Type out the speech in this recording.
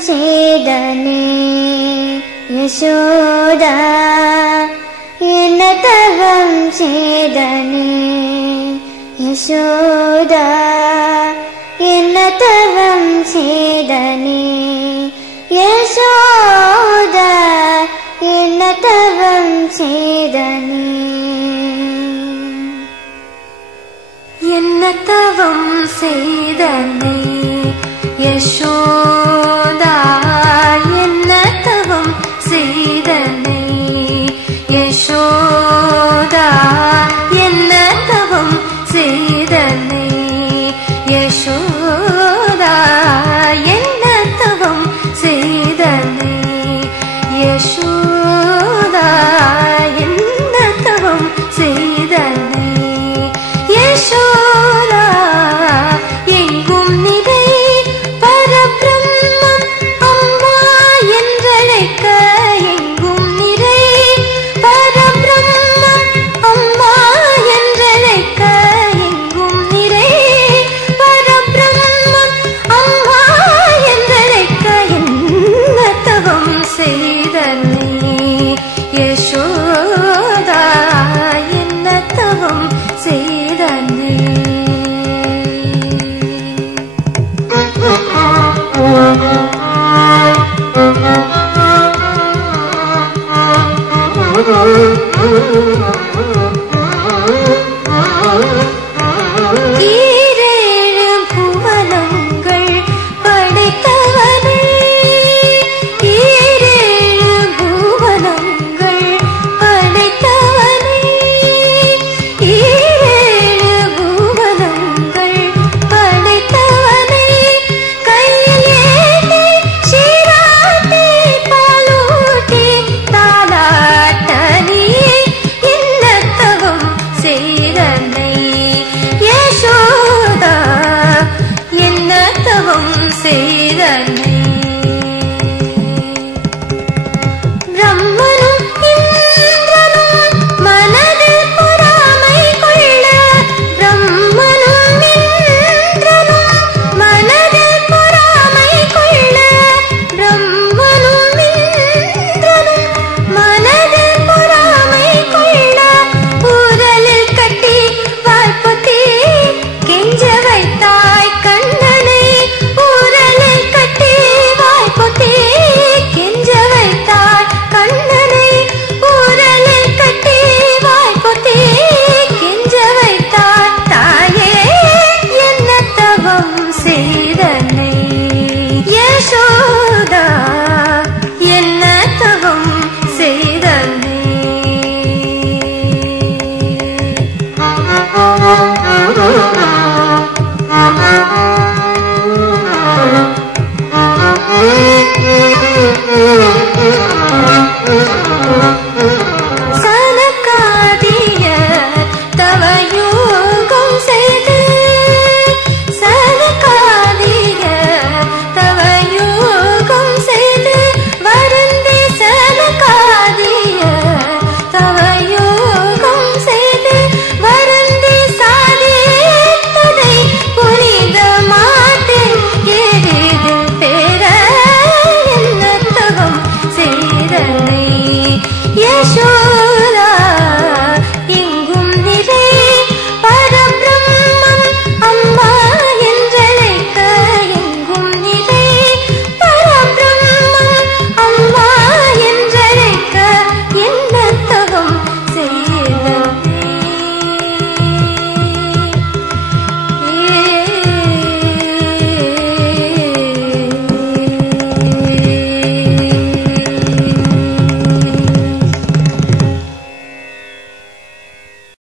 செய்தனே யசோதா என்ன தவம் செய்தனே யசோதா என்ன தவம் செய்தனே யசோதா என்ன தவம் செய்தனே என்ன தவம் செய்தனே யசோதா என்ன தவம் செய்தனே யசோதா என்ன தவம் செய்தனே யசோதா என்ன தவம் செய்தனே யசோதா என்ன தவம் செய்தனே யசோதா எங்கும் நிறை பரபிரம்மம் அம்மா என்றழைக்க எங்கும் நிறை பரபிரம்மம் அம்மா என்றழைக்க எங்கும் நிறை பரபிரம்மம் அம்மா என்றழைக்க என்ன தவம் செய்த